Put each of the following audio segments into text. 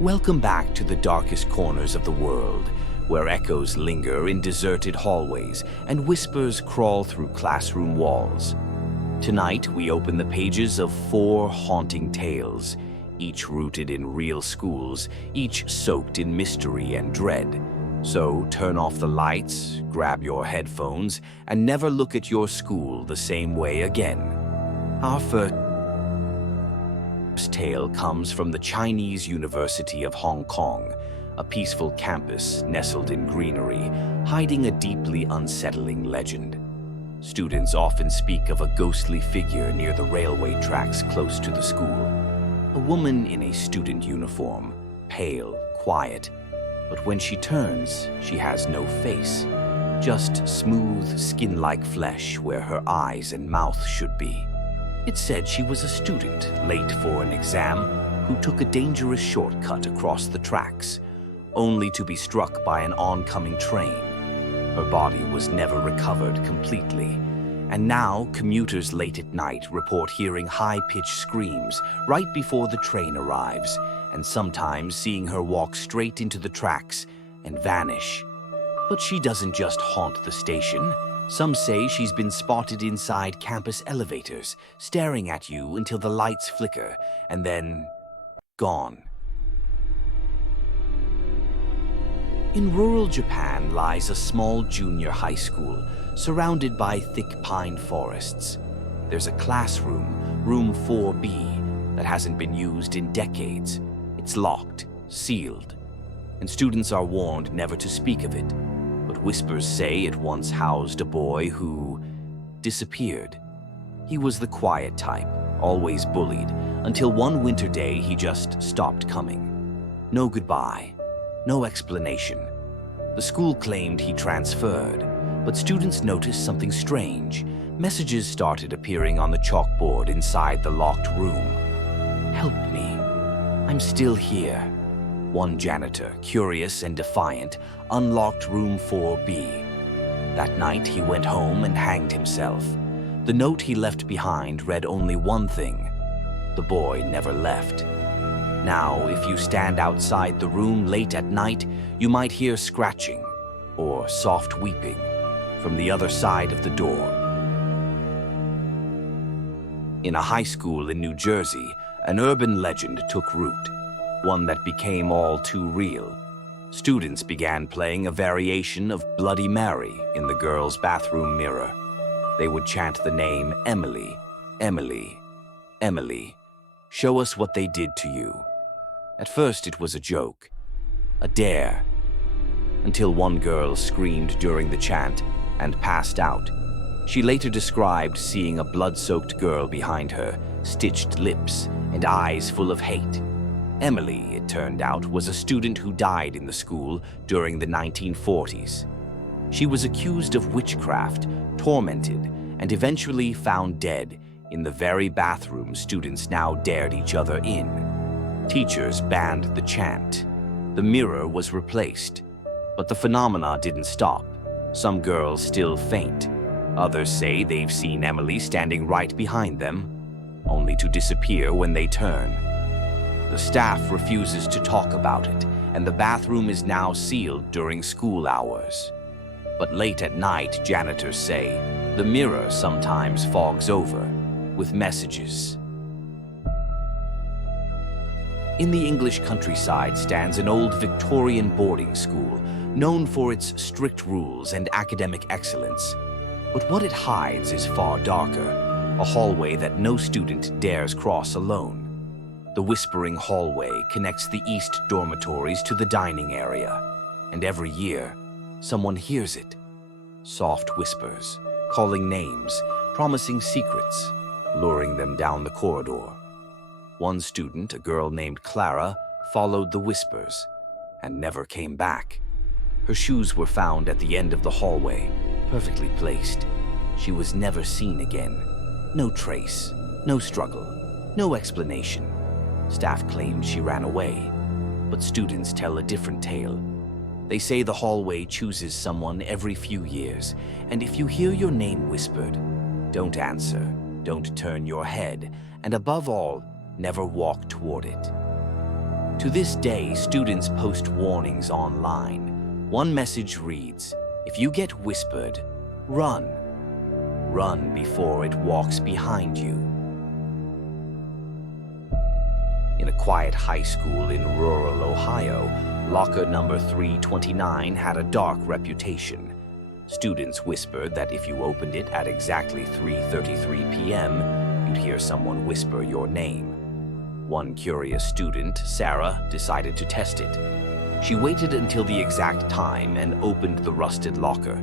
Welcome back to the darkest corners of the world, where echoes linger in deserted hallways and whispers crawl through classroom walls. Tonight, we open the pages of 4 haunting tales, each rooted in real schools, each soaked in mystery and dread. So turn off the lights, grab your headphones, and never look at your school the same way again. Our first tale comes from the Chinese University of Hong Kong, a peaceful campus nestled in greenery, hiding a deeply unsettling legend. Students often speak of a ghostly figure near the railway tracks close to the school. A woman in a student uniform, pale, quiet, but when she turns, she has no face, just smooth, skin-like flesh where her eyes and mouth should be. It said she was a student, late for an exam, who took a dangerous shortcut across the tracks, only to be struck by an oncoming train. Her body was never recovered completely, and now commuters late at night report hearing high-pitched screams right before the train arrives, and sometimes seeing her walk straight into the tracks and vanish. But she doesn't just haunt the station. Some say she's been spotted inside campus elevators, staring at you until the lights flicker, and then gone. In rural Japan lies a small junior high school, surrounded by thick pine forests. There's a classroom, room 4B, that hasn't been used in decades. It's locked, sealed, and students are warned never to speak of it. But whispers say it once housed a boy who disappeared. He was the quiet type, always bullied, until one winter day he just stopped coming. No goodbye, no explanation. The school claimed he transferred, but students noticed something strange. Messages started appearing on the chalkboard inside the locked room. "Help me. I'm still here." One janitor, curious and defiant, unlocked room 4B. That night, he went home and hanged himself. The note he left behind read only one thing: the boy never left. Now, if you stand outside the room late at night, you might hear scratching or soft weeping from the other side of the door. In a high school in New Jersey, an urban legend took root, one that became all too real. Students began playing a variation of Bloody Mary in the girls' bathroom mirror. They would chant the name Emily, Emily, Emily. Show us what they did to you. At first it was a joke, a dare, until one girl screamed during the chant and passed out. She later described seeing a blood-soaked girl behind her, stitched lips and eyes full of hate. Emily, it turned out, was a student who died in the school during the 1940s. She was accused of witchcraft, tormented, and eventually found dead in the very bathroom students now dared each other in. Teachers banned the chant. The mirror was replaced, but the phenomena didn't stop. Some girls still faint. Others say they've seen Emily standing right behind them, only to disappear when they turn. The staff refuses to talk about it, and the bathroom is now sealed during school hours. But late at night, janitors say, the mirror sometimes fogs over with messages. In the English countryside stands an old Victorian boarding school, known for its strict rules and academic excellence. But what it hides is far darker, a hallway that no student dares cross alone. The whispering hallway connects the east dormitories to the dining area, and every year, someone hears it. Soft whispers, calling names, promising secrets, luring them down the corridor. One student, a girl named Clara, followed the whispers and never came back. Her shoes were found at the end of the hallway, perfectly placed. She was never seen again. No trace, no struggle, no explanation. Staff claimed she ran away, but students tell a different tale. They say the hallway chooses someone every few years, and if you hear your name whispered, don't answer, don't turn your head, and above all, never walk toward it. To this day, students post warnings online. One message reads, "If you get whispered, run. Run before it walks behind you." In a quiet high school in rural Ohio, locker number 329 had a dark reputation. Students whispered that if you opened it at exactly 3:33 p.m., you'd hear someone whisper your name. One curious student, Sarah, decided to test it. She waited until the exact time and opened the rusted locker.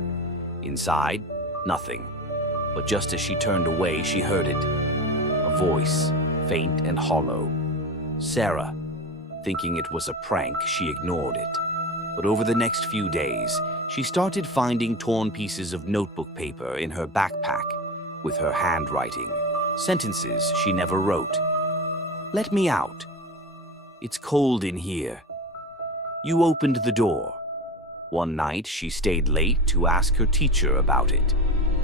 Inside, nothing. But just as she turned away, she heard it. A voice, faint and hollow. Sarah. Thinking it was a prank, she ignored it. But over the next few days, she started finding torn pieces of notebook paper in her backpack with her handwriting, sentences she never wrote. "Let me out. It's cold in here." You opened the door. One night, she stayed late to ask her teacher about it.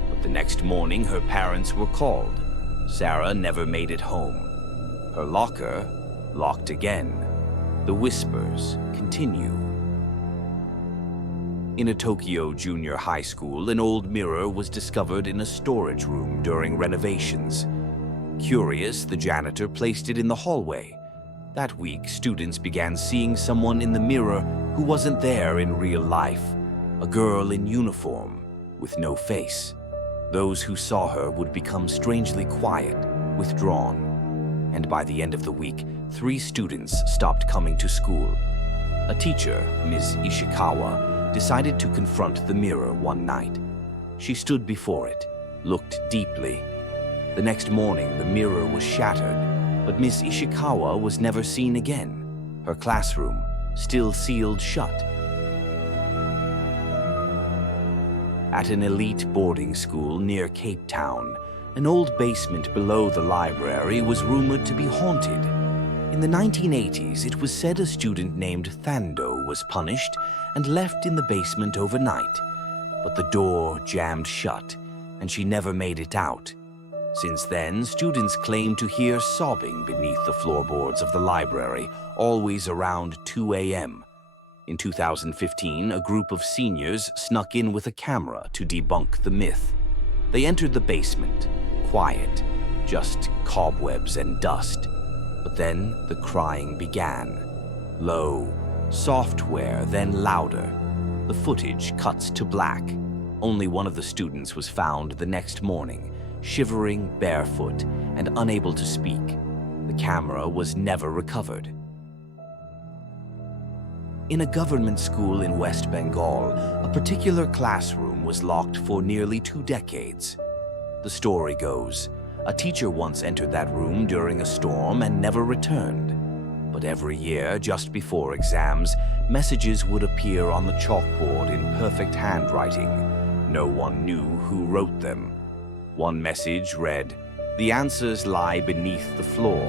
But the next morning, her parents were called. Sarah never made it home. Her locker locked again. The whispers continue. In a Tokyo junior high school, an old mirror was discovered in a storage room during renovations. Curious, the janitor placed it in the hallway. That week, students began seeing someone in the mirror who wasn't there in real life. A girl in uniform, with no face. Those who saw her would become strangely quiet, withdrawn. And by the end of the week, 3 students stopped coming to school. A teacher, Ms. Ishikawa, decided to confront the mirror one night. She stood before it, looked deeply. The next morning, the mirror was shattered, but Ms. Ishikawa was never seen again. Her classroom still sealed shut. At an elite boarding school near Cape Town, an old basement below the library was rumored to be haunted. In the 1980s, it was said a student named Thando was punished and left in the basement overnight. But the door jammed shut, and she never made it out. Since then, students claim to hear sobbing beneath the floorboards of the library, always around 2 a.m. In 2015, a group of seniors snuck in with a camera to debunk the myth. They entered the basement, quiet, just cobwebs and dust. But then the crying began. Low, software, then louder. The footage cuts to black. Only one of the students was found the next morning, shivering, barefoot, and unable to speak. The camera was never recovered. In a government school in West Bengal, a particular classroom was locked for nearly 2 decades. The story goes, a teacher once entered that room during a storm and never returned. But every year, just before exams, messages would appear on the chalkboard in perfect handwriting. No one knew who wrote them. One message read, "The answers lie beneath the floor."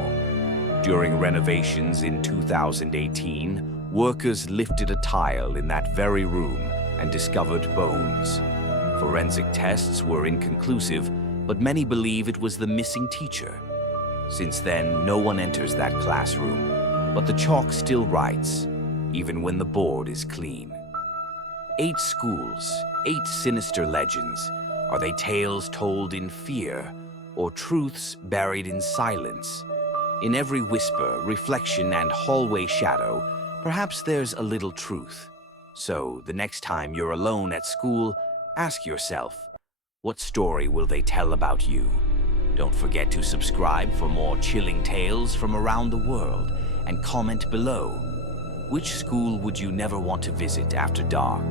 During renovations in 2018, workers lifted a tile in that very room and discovered bones. Forensic tests were inconclusive, but many believe it was the missing teacher. Since then, no one enters that classroom, but the chalk still writes, even when the board is clean. 8 schools, 8 sinister legends. Are they tales told in fear, or truths buried in silence? In every whisper, reflection, and hallway shadow, perhaps there's a little truth. So, the next time you're alone at school, ask yourself, what story will they tell about you? Don't forget to subscribe for more chilling tales from around the world, and comment below. Which school would you never want to visit after dark?